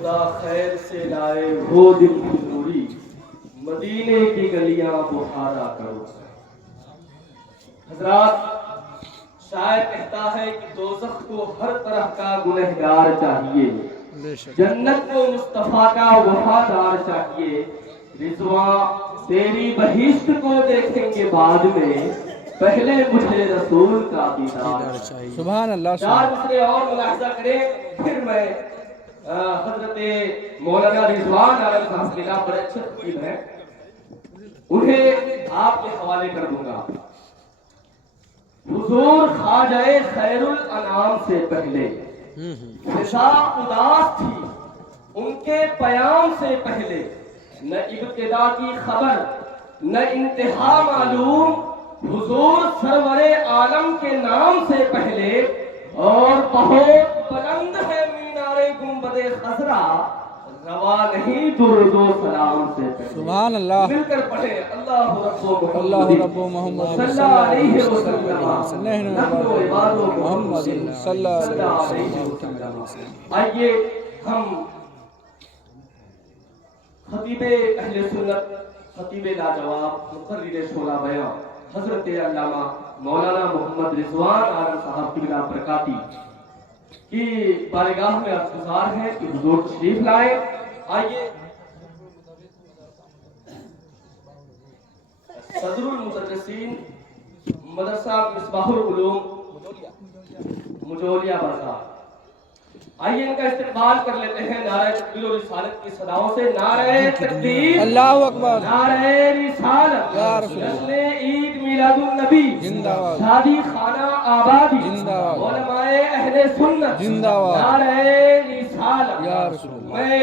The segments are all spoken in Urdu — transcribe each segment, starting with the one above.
خدا خیر سے لائے وہ دل کی نوری، مدینے کی گلیاں بہارا کرو۔ حضرات، شاعر کہتا ہے کہ دوزخ کو ہر طرح کا گنہگار چاہیے، جنت کو مصطفیٰ کا وفادار چاہیے۔ رضوان تیری بہشت کو دیکھیں گے بعد میں، پہلے مجھے رسول کا دیدار چاہیے۔ سبحان اللہ۔ چار مصرے اور ملاحظہ کریں، پھر میں حضرت مولانا رضوان عالم صاحب ملا بڑے اچھے خطیب ہیں، انہیں آپ کے حوالے کر دوں گا۔ حضور خواجہ خیر الانام سے پہلے فضا اداس تھی، ان کے پیام سے پہلے نہ ابتدا کی خبر نہ انتہا معلوم، حضور سرور عالم کے نام سے پہلے، اور بہت بلند ہے مینار گنبد خضرا، روا نہیں درود و سلام سے پہلے۔ سبحان اللہ۔ مل کر پڑھے اللہ رب محمد صلی اللہ علیہ وسلم، محمد صلی اللہ علیہ وسلم۔ آئیے ہم خطیب اہل سنت، خطیب لاجواب، مقرر شعلہ بیان حضرت علامہ مولانا محمد رضوان عالم صاحب کی بلا برکاتی کی بارگاہ میں گزار ہے کہ حضور تشریف لائے۔ آئیے صدر المدرسین مدرسہ مصباح العلوم مجولیہ برسا، آئیے ان کا استقبال کر لیتے ہیں نعرہ تکبیر و رسالت کی صداؤں سے۔ نعرہ تکبیر، اللہ اکبر، نعرہ رسالت، یا رسول اللہ، جشن عید میلاد النبی زندہ باد، شادی خانہ آبادی، زندہ باد، علماء اہل سنت، زندہ باد، نعرہ رسالت۔ یا رسول اللہ۔ میں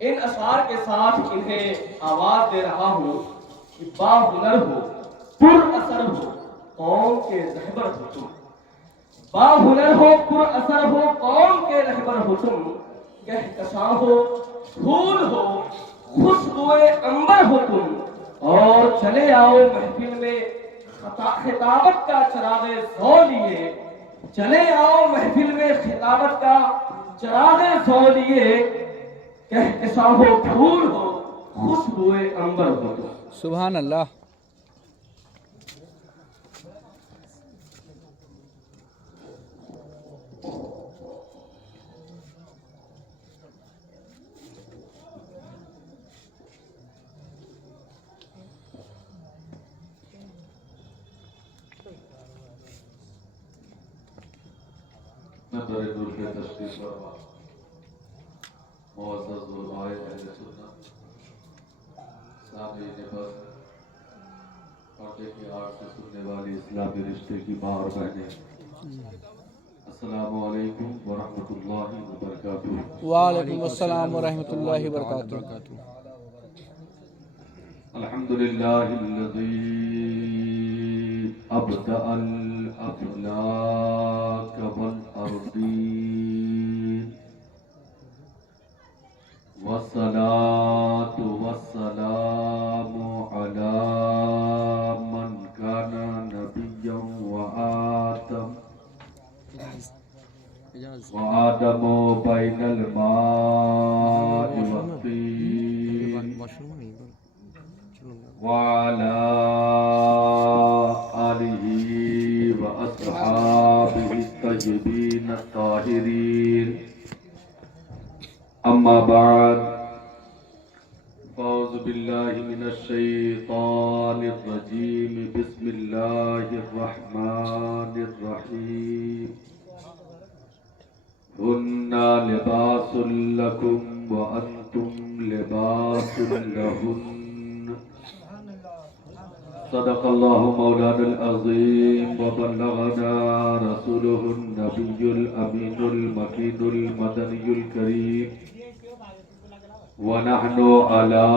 ان اشعار کے ساتھ انہیں آواز دے رہا ہوں کہ با ہنر ہو، پر اثر ہو، قوم کے رہبر ہو تم، با ہنر ہو، پر اثر ہو، قوم کے رہبر ہو تم، کہکشاں ہو، پھول ہو، خوشبوئے عنبر ہو تم، اور چلے آؤ محفل میں خطابت کا چراغ ذو لیے، چلے آؤ محفل میں خطابت کا چراغ ذو لیے، کہکشاں ہو، پھول ہو، خوشبوئے عنبر ہو تم۔ سبحان اللہ۔ نظر نور کے تشریف فرما معزز علماء اہل سنت، سامعین بس، پردے کی آڑ سے سننے والی اسلامی رشتے کی ماں اور بہنیں، السلام علیکم ورحمۃ اللہ وبرکاتہ۔ وعلیکم السلام ورحمۃ اللہ وبرکاتہ۔ الحمدللہ الذی ابدأ الافلاک والارضین، والصلاة والسلام علی من کان نبیا وآدم بین الماء والطین، وعلى آلہ وأصحابہ الطیبین الطاہرین، اما بعد، فاعوذ باللہ من الشیطان الرجیم، بسم اللہ الرحمن الرحیم، ہن لباس لکم وانتم لباس لہن، صدق اللہ مولانا العظیم وبلغنا رسوله النبی الامین المکین المدنی الکریم، ونحن على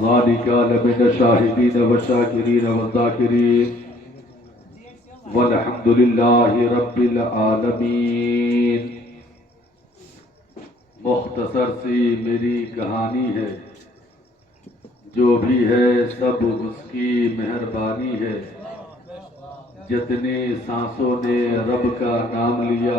ذلك لمن الشاهدين والشاكرين والذاكرين، والحمد لله رب العالمین۔ مختصر سی میری کہانی ہے، جو بھی ہے سب اس کی مہربانی ہے، جتنی سانسوں نے رب کا نام لیا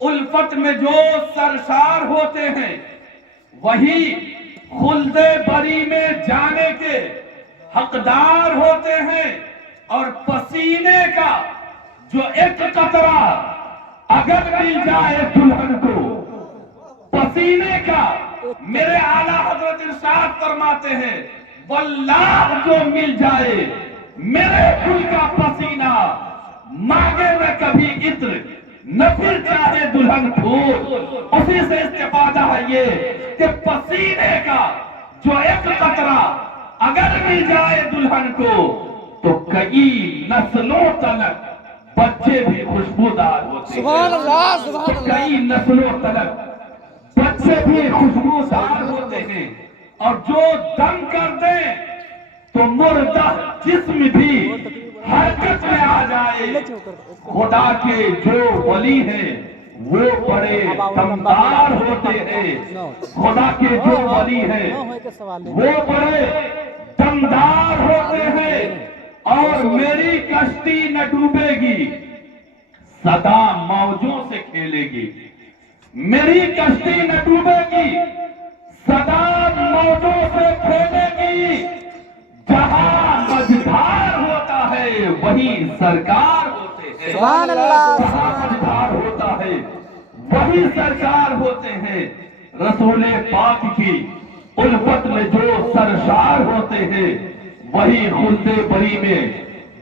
الفت میں جو سرشار ہوتے ہیں وہی خلد بری میں جانے کے حقدار ہوتے ہیں، اور پسینے کا جو ایک قطرہ اگر مل جائے دلہن کو، پسینے کا میرے اعلیٰ حضرت ارشاد فرماتے ہیں واللہ جو مل جائے میرے دل کا پسینہ، مانگے میں کبھی عطر نہ پھر چاہے دلہن پھول۔ اسی سے استفادہ ہے یہ کہ پسینے کا جو ایک قطرہ اگر مل جائے دلہن کو تو کئی نسلوں تلک بچے بھی خوشبودار ہوتے ہیں۔ سبحان اللہ، سبحان اللہ۔ کئی نسلوں تلک بچے بھی خوشبودار ہوتے ہیں، اور جو دم کر دیں تو مردہ جسم بھی حرکت میں آ جائے۔ خدا کے جو ولی ہیں وہ بڑے دمدار ہوتے ہیں، خدا کے جو ولی ہیں وہ بڑے دمدار ہوتے ہیں، اور میری کشتی نہ ڈوبے گی سدا موجوں سے کھیلے گی، میری کشتی نہ ڈوبے گی سدا موجوں سے کھیلے گی۔ جہاں مجدھار ہوتا ہے وہی سرکار ہوتے ہیں، سبحان اللہ، جہاں مجدھار ہوتا ہے وہی سرکار ہوتے ہیں۔ رسول پاک کی الفت میں جو سرشار ہوتے ہیں وہی خلد بری میں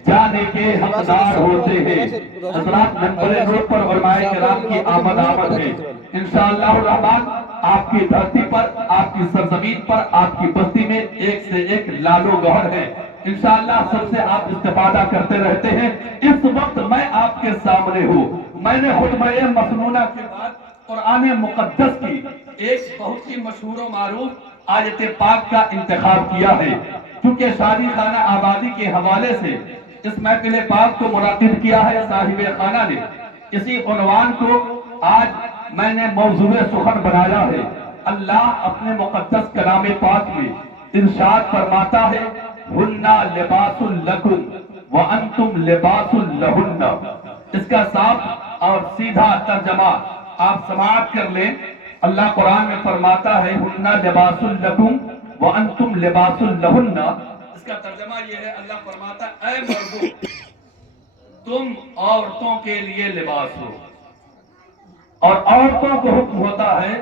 جانے کے حقدار ہوتے ہیں۔ حضرات نمبر نوٹ پر علماء کرام کی آمد ہے۔ انشاءاللہ الرحمن آپ کی دھرتی پر، آپ کی سرزمین پر، آپ کی بستی میں ایک سے ایک لالو گہر ہے۔ انشاءاللہ سب سے آپ استفادہ کرتے رہتے ہیں۔ اس وقت میں آپ کے سامنے ہوں۔ میں نے خطبہ مسنونہ کے بعد قرآن مقدس کی ایک بہت ہی مشہور و معروف آیت پاک کا انتخاب کیا ہے، چونکہ شادی خانہ آبادی کے حوالے سے اس محفل پاک کو منعقد کیا ہے صاحب خانہ نے۔ اسی عنوان کو آج میں نے موضوع سخن بنایا ہے۔ اللہ اپنے مقدس کلام پاک میں ارشاد فرماتا ہے ہنّا لباس لکم وانتم لباس لہن۔ اس کا صاف اور سیدھا ترجمہ آپ سماعت کر لیں۔ اللہ قرآن میں فرماتا ہے ہنّا لباس لکم وانتم لباس لہن۔ اس کا ترجمہ یہ ہے، اللہ فرماتا ہے اے مردوں تم عورتوں کے لیے لباس ہو، اور عورتوں کو حکم ہوتا ہے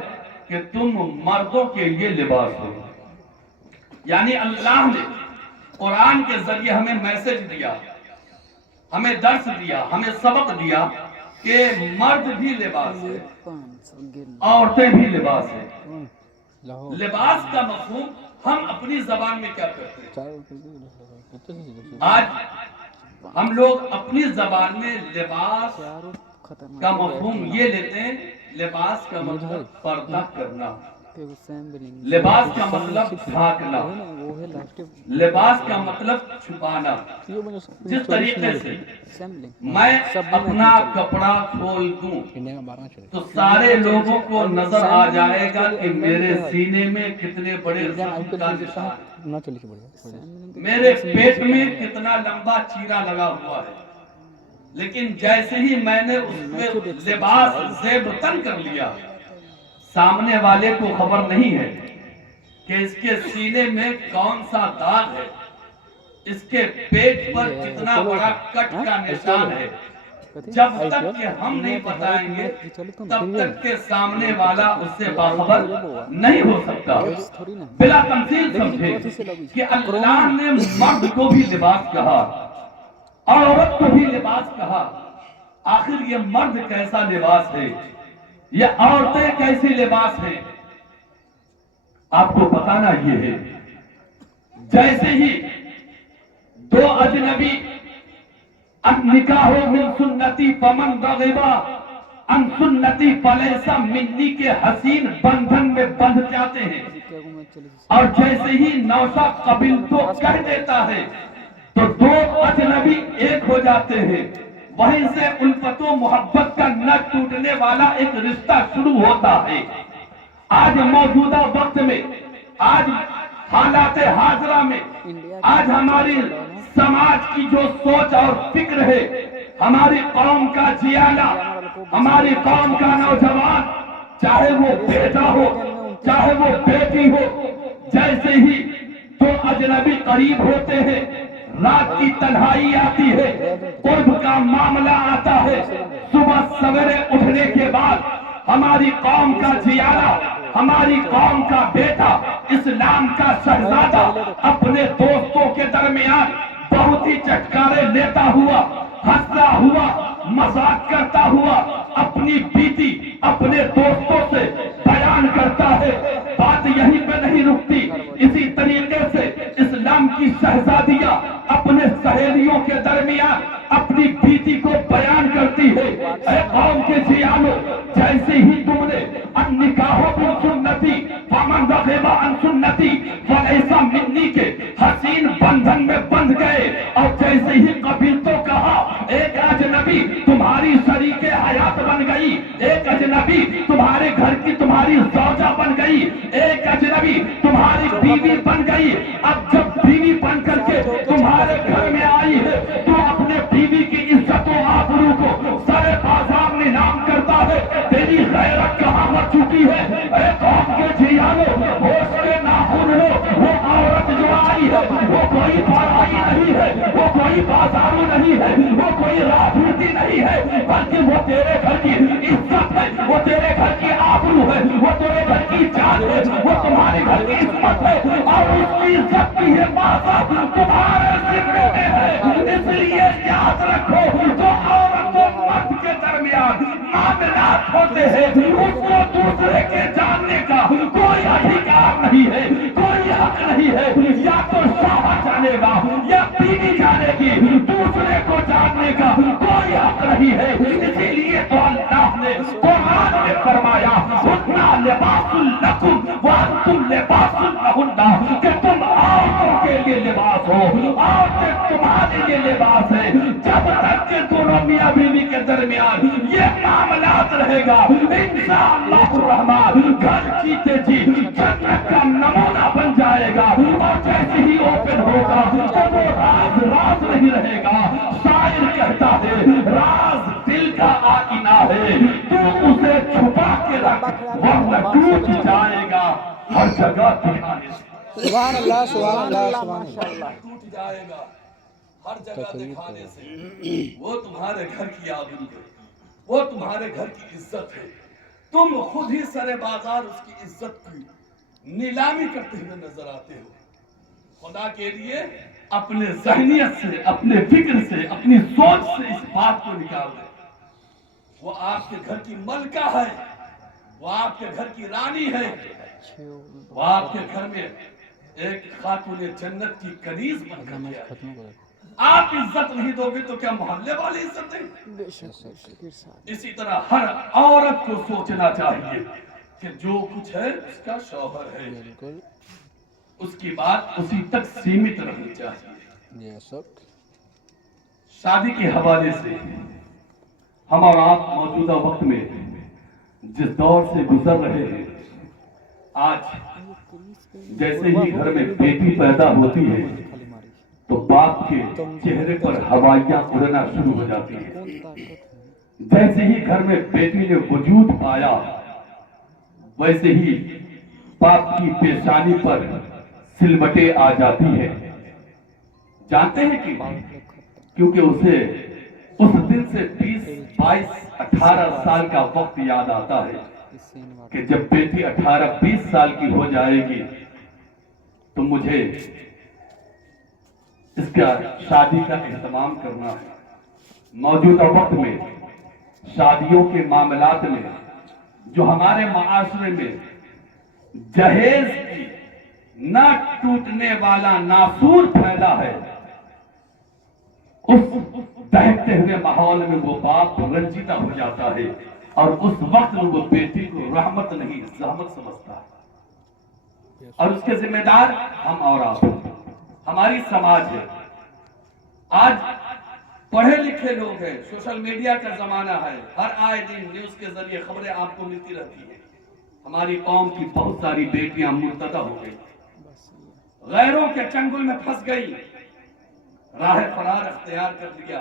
کہ تم مردوں کے لیے لباس ہو۔ یعنی اللہ نے قرآن کے ذریعے ہمیں میسج دیا، ہمیں درس دیا، ہمیں سبق دیا کہ مرد بھی لباس ہے، عورتیں بھی لباس ہے۔ لباس کا مفہوم ہم اپنی زبان میں کیا کرتے ہیں؟ آج ہم لوگ اپنی زبان میں لباس کا مفہوم یہ لیتے ہیں، لباس کا مطلب پردہ کرنا، لباس کا مطلب ڈھانکنا، لباس کا مطلب چھپانا۔ جس طریقے سے میں اپنا کپڑا کھول دوں تو سارے لوگوں کو نظر آ جائے گا کہ میرے سینے میں کتنے بڑے زخم کا نشان، میرے پیٹ میں کتنا لمبا چیرا لگا ہوا ہے۔ لیکن جیسے ہی میں نے اس میں لباس زیب تن کر لیا، سامنے والے کو خبر نہیں ہے کہ اس کے سینے میں کون سا داغ ہے، اس کے پیٹ پر کتنا بڑا کٹ کا نشان ہے۔ جب تک کہ ہم نہیں بتائیں گے تب تک کہ سامنے والا اس سے باخبر نہیں ہو سکتا۔ بلا تمثیل سمجھے کہ اللہ نے مرد کو بھی لباس کہا، عورت کو بھی لباس کہا۔ آخر یہ مرد کیسا لباس ہے، یہ عورتیں کیسی لباس ہیں؟ آپ کو بتانا یہ ہے، جیسے ہی دو اجنبی النکاح من سنتی فمن رغب عن سنتی فلیس منی کے حسین بندھن میں بندھ جاتے ہیں، اور جیسے ہی نوشہ قبل تو کہہ دیتا ہے تو دو اجنبی ایک ہو جاتے ہیں۔ وہیں سے الفت و محبت کا نہ ٹوٹنے والا ایک رشتہ شروع ہوتا ہے۔ آج موجودہ وقت میں، آج حالات حاضرہ میں، آج ہماری سماج کی جو سوچ اور فکر ہے، ہماری قوم کا جیالہ ہماری قوم کا نوجوان، چاہے وہ بیٹا ہو چاہے وہ بیٹی ہو، جیسے ہی تو اجنبی قریب ہوتے ہیں، رات کی تنہائی آتی ہے، قرب کا معاملہ آتا ہے، صبح سویرے اٹھنے کے بعد ہماری قوم کا جیارہ، ہماری قوم کا بیٹا، اسلام کا شہزادہ اپنے دوستوں کے درمیان بہت ہی چٹکارے لیتا ہوا، ہنستا ہوا، مذاق کرتا ہوا اپنی بیٹی اپنے دوستوں سے بیان کرتا ہے۔ بات یہیں پہ نہیں رکتی، اسی طریقے سے اسلام کی شہزادیاں اپنے سہیلیوں کے درمیان اپنی بیٹی کو بیان کرتی ہے، اے قوم کے جیانو، جیسے ہی تم نے النکاح بالسنتی فمن رغب عن سنتی فلیس منی کے حسین بندھن میں بندھ گئے، اور جیسے ہی قبیل تو کہا ایک اجنبی تمہاری شریک حیات بن گئی، ایک اجنبی تمہارے گھر کی تمہاری زوجہ بن گئی، ایک اجنبی تمہاری بیوی بن گئی۔ اب جب بیوی بن کر کے تمہارے گھر میں آئی ہے تو اپنے بیوی کی عزت و آبرو کو سارے بازار نیلام کرتا ہے، تیری غیرت کہاں مر چکی ہے؟ اے قوم کے جیانو، ہوش کے ناخن لو، وہ عورت جو آئی ہے وہ کوئی پڑھائی نہیں ہے، وہ کوئی بازارو نہیں ہے، وہ کوئی راجنیتی نہیں ہے، بلکہ وہ تیرے گھر کی عزت ہے، وہ تیرے گھر کی آبرو ہے، وہ تیرے گھر کی جان ہے، وہ تمہارے گھر کی عزت ہے، اور اس کی عزت کی حفاظت تمہارے ذمہ میں ہے۔ اس لیے یاد رکھو، جو عورت و مرد کے درمیان معاملات ہوتے ہیں اس کو دوسرے کے جاننے کا کوئی ادھیکار نہیں ہے، کوئی حق نہیں ہے، یا تو شوہر جانے گا یا بیوی جانے گی، دوسرے کو جاننے کا کوئی حق نہیں ہے۔ اسی لیے تو اللہ نے قرآن میں فرمایا ہن لباس لکم وانتم لباس لہن، کہ تم عورتوں کے لیے لباس ہو، عورتیں تمہارے لیے لباس ہے۔ جب تک کہ دونوں میاں بیوی کے درمیان یہ معاملات رہے گا، انشاءاللہ الرحمن گھر کی تیجی جنت کا نمونہ بن جائے گا، اور جیسے ہی اوپن ہوگا تو وہ راز راز نہیں رہے گا۔ شاعر کہتا ہے راز دل کا آئینہ ہے، تو اسے چھپا کے رکھ ورنہ ٹوٹ جائے گا ہر جگہ دکھانے سے۔ سبحان اللہ، سبحان اللہ، سبحان اللہ۔ ٹوٹ جائے گا ہر جگہ دکھانے سے۔ وہ تمہارے گھر کی آبرو ہے، وہ تمہارے گھر کی عزت ہے، تم خود ہی سر بازار اس کی عزت کی نیلامی کرتے ہوئے نظر آتے ہو۔ خدا کے لیے اپنے ذہنیت سے، اپنے فکر سے، اپنی سوچ سے اس بات کو نکال دیں۔ وہ آپ کے گھر کی ملکہ ہے، وہ آپ کے گھر کی رانی ہے، وہ آپ کے گھر میں ایک خاتون جنت کی کنیز بن کر کے آئی۔ آپ عزت نہیں دو گے تو کیا محلے والے عزت دیں؟ اسی طرح ہر عورت کو سوچنا چاہیے کہ جو کچھ ہے اس کا شوہر ہے، اس کی بات اسی تک سیمت رہنی چاہیے۔ شادی کے حوالے سے ہم اور آپ موجودہ وقت میں جس دور سے گزر رہے ہیں، آج جیسے ہی گھر میں بیٹی پیدا ہوتی ہے تو باپ کے چہرے پر ہوائیاں اڑنا شروع ہو جاتی ہیں۔ جیسے ہی گھر میں بیٹی نے وجود پایا ویسے ہی باپ کی پیشانی پر سلوٹیں آ جاتی ہیں۔ جانتے ہیں کیونکہ اسے اس دن سے 20، 22، 18 سال کا وقت یاد آتا ہے کہ جب بیٹی 18، 20 سال کی ہو جائے گی تو مجھے اس کا شادی کا اہتمام کرنا ہے۔ موجودہ وقت میں شادیوں کے معاملات میں جو ہمارے معاشرے میں جہیز کی نہ ٹوٹنے والا ناسور پھیلا ہے، اس دہتے ہوئے ماحول میں وہ باپ رنجیدہ ہو جاتا ہے، اور اس وقت میں وہ بیٹی کو رحمت نہیں زحمت سمجھتا ہے، اور اس کے ذمہ دار ہم اور آپ، ہماری سماج ہے۔ آج پڑھے لکھے لوگ ہیں، سوشل میڈیا کا زمانہ ہے، ہر آئے دن نیوز کے ذریعے خبریں آپ کو ملتی رہتی ہیں۔ ہماری قوم کی بہت ساری بیٹیاں مرتدہ ہو گئی، غیروں کے چنگل میں پھنس گئی، راہ فرار اختیار کر لیا،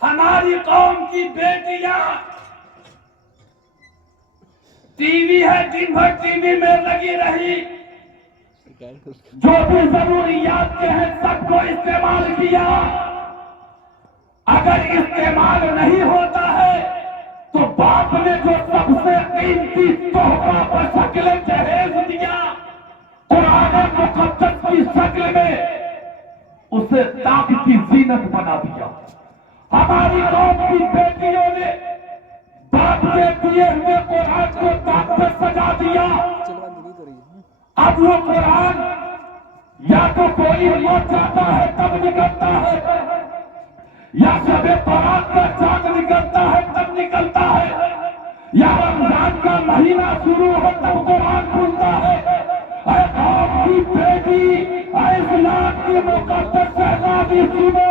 ہماری قوم کی بیٹیاں ٹی وی ہے، دن بھر ٹی وی میں لگی رہی، جو بھی ضروریات کے ہیں سب کو استعمال کیا۔ اگر استعمال نہیں ہوتا ہے تو باپ نے جو سب سے قیمتی تحفہ پر شکل جہیز دیا قرآن مقدس کی شکل میں، اسے طاق کی زینت بنا دیا۔ ہماری قوم کی بیٹیوں نے باپ کے دیے ہوئے قرآن کو طاق پر سجا دیا۔ اب وہ قرآن یا تو کوئی موت جاتا ہے تب نکلتا ہے، یا شب برات کا چاند نکلتا ہے تب نکلتا ہے، یا رمضان کا مہینہ شروع ہو تب قرآن کھلتا ہے۔ اے قوم کی بیٹی، اے اسلام کی مقدس شہزادی سنو،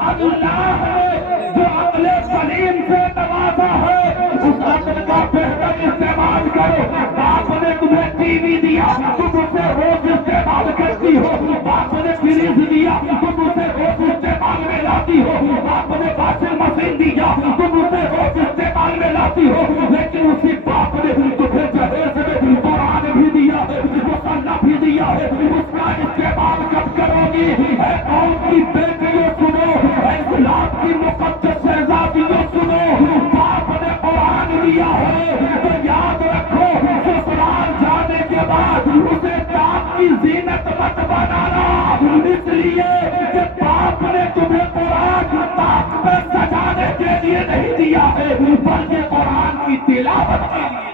اللہ نے جو عقل سلیم سے نوازا ہے اس عقل کا بہتر استعمال کرو۔ باپ نے تمہیں ٹی وی دیا، تم اسے روز استعمال کرتی ہو۔ باپ نے فریج دیا، تم اسے روز استعمال میں لاتی ہو۔ باپ نے واشنگ مشین دیا، تم اسے روز استعمال میں لاتی ہو۔ لیکن اسی باپ نے تمہیں جہیز میں قرآن بھی دیا ہے، مصحف بھی دیا ہے، اس کا استعمال کب کرو گی؟ اے قوم کی بیٹیوں سنو، اے اسلام کی مقدس شہزادیوں سنو، باپ نے قرآن دیا ہے تو یاد رکھو، سسرال جانے کے بعد اسے طاق کی زینت مت بنانا، اس لیے کہ باپ نے تمہیں قرآن طاق پہ سجانے کے لیے نہیں دیا ہے بلکہ قرآن کی تلاوت کے لیے۔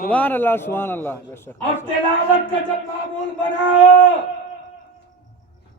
سبحان اللہ سبحان اللہ۔ اور تلاوت کا جب معمول بناؤ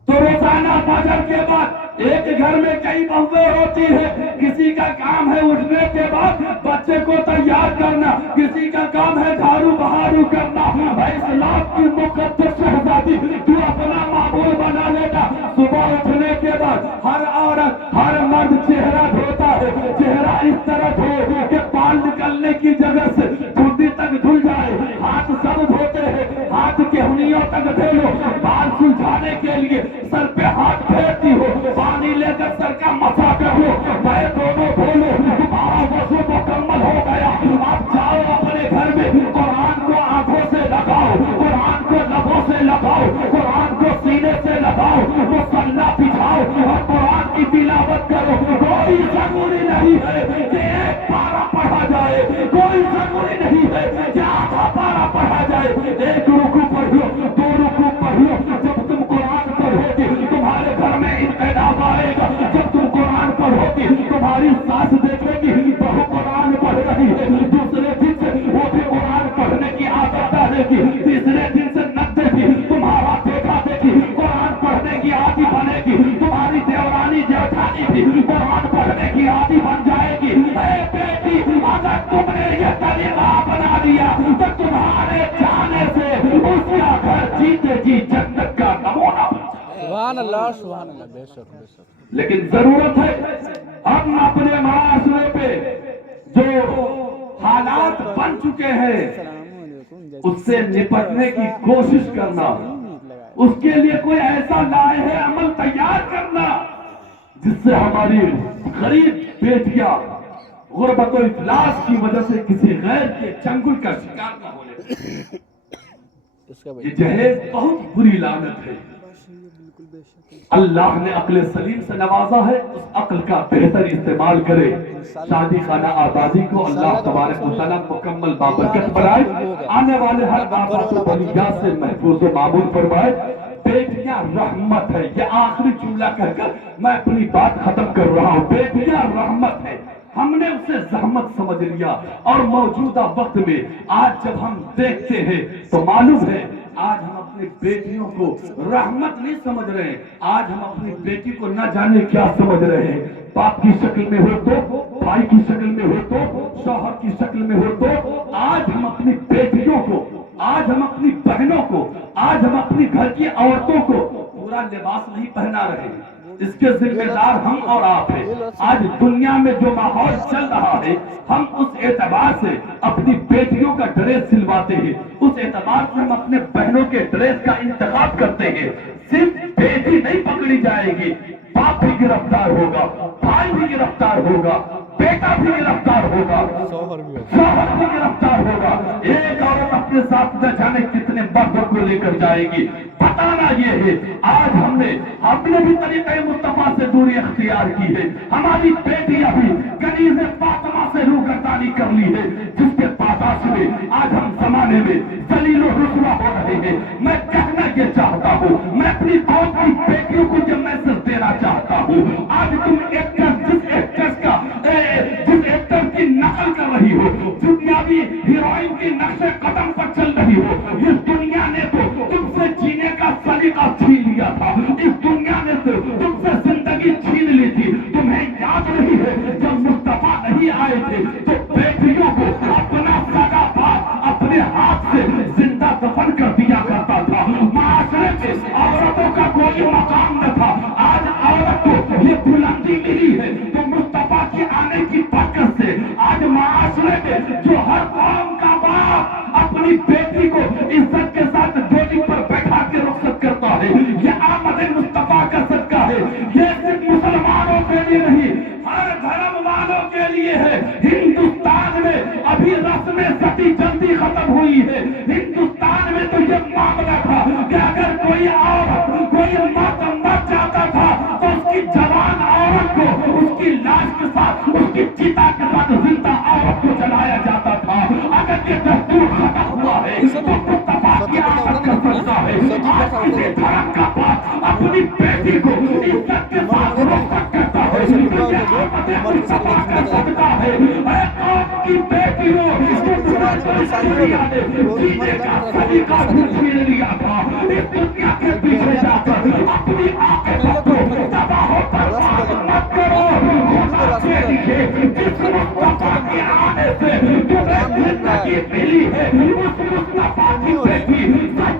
تو روزانہ فجر کے بعد ایک گھر میں کئی بہویں ہوتی ہے، کسی کا کام ہے اٹھنے کے بعد بچے کو تیار کرنا، کسی کا کام ہے جھاڑو بہارو کرنا۔ اسلام کی مقدس شہزادی تو اپنا معمول بنا لینا، صبح اٹھنے کے بعد ہر عورت ہر مرد چہرہ دھوتا ہے، چہرہ اس طرح دھو کہ بال نکلنے کی جگہ سے ٹھنڈی تک دھل جائے، ہاتھ سب دھوتے ہیں، ہاتھ کے انگلیوں تک دھو لو، بال سلجھانے کے لیے سر پہ ہاتھ پھیرتی ہو، پانی لے کر سر کا مسا کر لو، پیر دونوں دھو لو، تمہارا وضو مکمل ہو گیا۔ اب جاؤ اپنے گھر میں، قرآن کو آنکھوں سے لگاؤ، قرآن کو لبوں سے لگاؤ، قرآن کو سینے سے لگاؤ، مصلی بچھاؤ اور قرآن کی تلاوت کرو۔ کوئی ضروری نہیں ہے کہ ایک پارہ پڑھا جائے، کوئی ضروری نہیں ہے کہ آدھا پارہ پڑھا جائے، ایک رکوع پڑھو، دو رکوع پڑھو۔ جب تم قرآن پڑھو گے تمہارے گھر میں انقلاب آئے گا، جب تم قرآن پڑھو گے تمہاری ساس دیکھے گی بہو قرآن پڑھ رہی ہے، دوسرے دن سے وہ بھی قرآن پڑھنے کی عادت ڈالے گی، تیسرے دن سے نقدے گی، تمہارا دیکھا دیکھی قرآن پڑھنے کی عادی بنے گی، تمہاری دیورانی جیٹھانی بھی قرآن پڑھنے کی عادی بن جائے گی۔ اے بیٹی، اگر تم نے یہ طریقہ بنا لیا تو تمہارے جانے سے اس کا گھر جیتے جی جنت کا نمونہ۔ سبحان اللہ سبحان اللہ۔ بے شک بے شک۔ لیکن ضرورت ہے ہم اپنے معاشرے پہ جو حالات بن چکے ہیں اس سے نپٹنے کی کوشش کرنا، اس کے لیے کوئی ایسا لائحہ عمل تیار کرنا جس سے ہماری غریب بیٹیاں غربت و افلاس کی وجہ سے کسی غیر کے چنگل کا شکار نہ ہو لے۔ یہ جہیز بہت بری لعنت ہے۔ اللہ نے عقل سلیم سے نوازا ہے، اس عقل کا بہتر استعمال کرے، شادی خانہ آبادی کو اللہ تبارک و تعالیٰ مکمل بابرکت بنائے، آنے والے ہر آفات و بلیات سے محفوظ و معمول فرمائے۔ بیٹیاں رحمت ہے، یہ آخری جملہ کہہ کر میں اپنی بات ختم کر رہا ہوں۔ بیٹیاں رحمت ہے، ہم نے اسے زحمت سمجھ لیا، اور موجودہ وقت میں آج جب ہم دیکھتے ہیں تو معلوم ہے آج ہم اپنی بیٹیوں کو رحمت نہیں سمجھ رہے ہیں، آج ہم اپنی بیٹی کو نہ جانے کیا سمجھ رہے ہیں۔ باپ کی شکل میں ہو تو، بھائی کی شکل میں ہو تو، شوہر کی شکل میں ہو تو، آج ہم اپنی بیٹیوں کو، آج ہم اپنی بہنوں کو، آج ہم اپنی گھر کی عورتوں کو پورا لباس نہیں پہنا رہے ہیں۔ اس کے ذمہ دار ہم اور آپ ہیں۔ آج دنیا میں جو ماحول چل رہا ہے ہم اس اعتبار سے اپنی بیٹیوں کا ڈریس سلواتے ہیں، اس اعتبار سے ہم اپنے بہنوں کے ڈریس کا انتخاب کرتے ہیں۔ صرف بیٹی نہیں پکڑی جائے گی، باپ بھی گرفتار ہوگا، بھائی بھی گرفتار ہوگا، بیٹا بھی گرفتار ہوگا، شوہر بھی گرفتار ہوگا۔ ایک عورت اپنے ساتھ نہ جانے کتنے مردوں کو لے کر جائے گی۔ بتانا یہ ہے آج ہم نے بھی طریقہ مصطفیٰ سے دوری اختیار کی ہے۔ ہماری بیٹیاں بھی کنیز فاطمہ سے روگردانی کر لی ہے، جس کے پاداش میں آج ہم زمانے میں ذلیل و رسوا ہو رہے ہیں۔ میں کہنا یہ چاہتا ہوں، میں اپنی قوم کی بیٹیوں کو یہ میسج دینا چاہتا ہوں، آج تم جس ایکٹر کی نقل کر رہی ہو، دنیاوی ہیروئن کی نقش قدم پر چل رہی ہو، اس دنیا نے تو تم سے جینے کا سلیقہ چھین لیا تھا، اس دنیا نے تو تم سے زندگی چھین لی تھی۔ تمہیں یاد نہیں ہے جب مصطفیٰ نہیں آئے تھے تو بیٹیوں کو اپنا سگا باپ اپنے ہاتھ سے زندہ دفن کر دیا کرتا تھا۔ معاشرے میں عورتوں کا کوئی مقام نہ تھا، آج عورت کو یہ بلندی ملی ہے تو مصطفیٰ کے آنے کی برکت سے آج معاشرے میں جو ہر قوم کا باپ اپنی بیٹی کو عزت کے ساتھ ڈولی پر بیٹھا کے رخصت کرتا ہے، یہ آمد مصطفیٰ کا صدقہ ہے۔ یہ صرف مسلمانوں کے لیے نہیں، ہر دھرم والوں کے لیے ہے۔ ہندوستان میں ابھی رسم ستی جلدی ختم ہوئی ہے۔ ہندوستان میں تو یہ معاملہ تھا کہ اگر کوئی عورت کوئی مرد مر جاتا تھا تو اس کی جوان عورت کو اس کی لاش کے ساتھ اس کی چتا کے ساتھ زندہ عورت کو جلایا جاتا تھا۔ اگر یہ دستور ختم ہوا ہے تو مصطفیٰ کی آمد کا صدقہ ہے۔ آج کسی دھرم کا باپ اپنی بیٹی کو عزت کے ساتھ رخصت کرتا ہے، یہ آمد مصطفیٰ کا صدقہ ہے۔ اے قوم کی بیٹیوں، جینے کا سلیقہ چھین لیا تھا، اس دنیا کے پیچھے جا کر اپنی عاقبت کو تباہ و برباد مت کرو۔ خدا کے لیے جس مصطفیٰ کے آنے سے تمہیں زندگی ملی ہے، اس مصطفیٰ کی بیٹی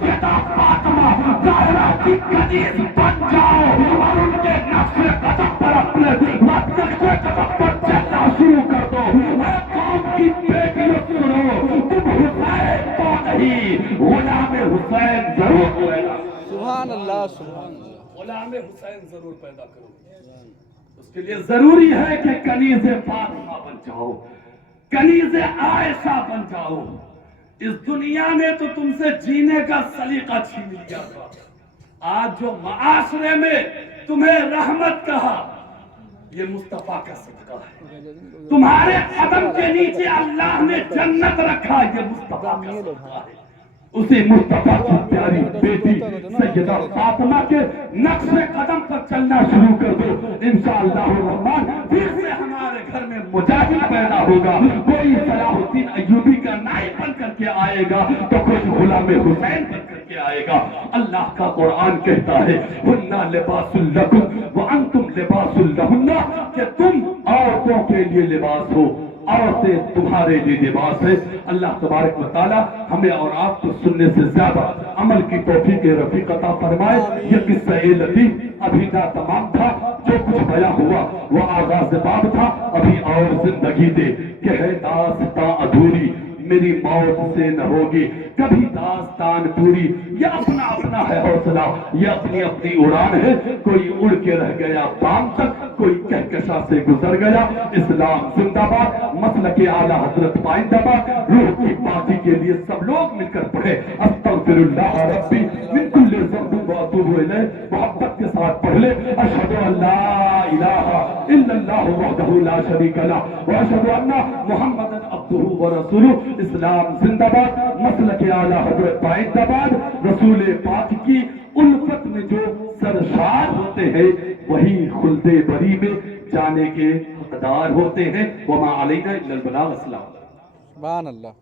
سیدہ فاطمہ زہرا کی کنیز بن جاؤ اور ان کے نقش قدم پر اپنے نقش قدم پر چلنا شروع کر دو۔ اے قوم کی بیٹیوں سنو، تم حسین کو نہیں غلام حسین ضرور پیدا کرو۔ سبحان اللہ، سبحان اللہ۔ غلام حسین ضرور پیدا کرو۔ اس کے لیے ضروری ہے کہ کنیز فاطمہ بن جاؤ، کنیز عائشہ بن جاؤ۔ اس دنیا نے تو تم سے جینے کا سلیقہ چھین لیا تھا، آج جو معاشرے میں تمہیں رحمت کہا یہ مصطفیٰ کا صدقہ ہے۔ تمہارے قدم کے نیچے اللہ نے جنت رکھا، یہ مصطفیٰ کا صدقہ ہے۔ اسی مصطفیٰ کی پیاری بیٹی سیدہ فاطمہ کے نقش قدم پر چلنا شروع کر دو، انشاءاللہ الرحمن پھر سے ہمارے گھر میں مجاہد پیدا ہوگا۔ کوئی صلاح الدین ایوبی کا نائب بن کر کے آئے گا تو کوئی غلام حسین بن کر کے آئے گا۔ اللہ کا قرآن کہتا ہے ہن لباس لکم وانتم لباس لہن، کہ تم عورتوں کے لیے لباس ہو، عورتیں تمہارے لیے لباس ہے۔ اللہ تبارک و تعالی ہمیں اور آپ کو سننے سے زیادہ عمل کی توفیق رفیق عطا فرمائے۔ یہ قصہ لطیف ابھی نہ تمام تھا، جو کچھ بیان ہوا وہ آغاز باب تھا، ابھی اور زندگی دے کہ ہے داستاں ادھوری، میری موت سے نہ ہوگی کبھی داستان پوری۔ یہ اپنا اپنا ہے حوصلہ، یہ اپنی اپنی اڑان ہے، کوئی اڑ کے رہ گیا بام تک، کوئی کہکشاں سے گزر گیا۔ اسلام زندہ باد، مسلک اعلیٰ حضرت پائندہ باد۔ روح کی پاکی کے لیے سب لوگ مل کر پڑھے استغفر اللہ ربی من کل ذنب واتوب الیہ، محبت کے ساتھ پڑھ لے اشہد ان لا الہ الا اللہ وحدہ لا شریک لہ واشہد ان محمدا عبدہ ورسولہ۔ اسلام زندہ باد، مسلک اعلیٰ حضرت پائندہ باد۔ رسول پاک کی الفت میں جو سرشار ہوتے ہیں وہی خلد بری میں جانے کے حقدار ہوتے ہیں۔ وما علینا الا البلاغ۔ السلام۔ سبحان اللہ۔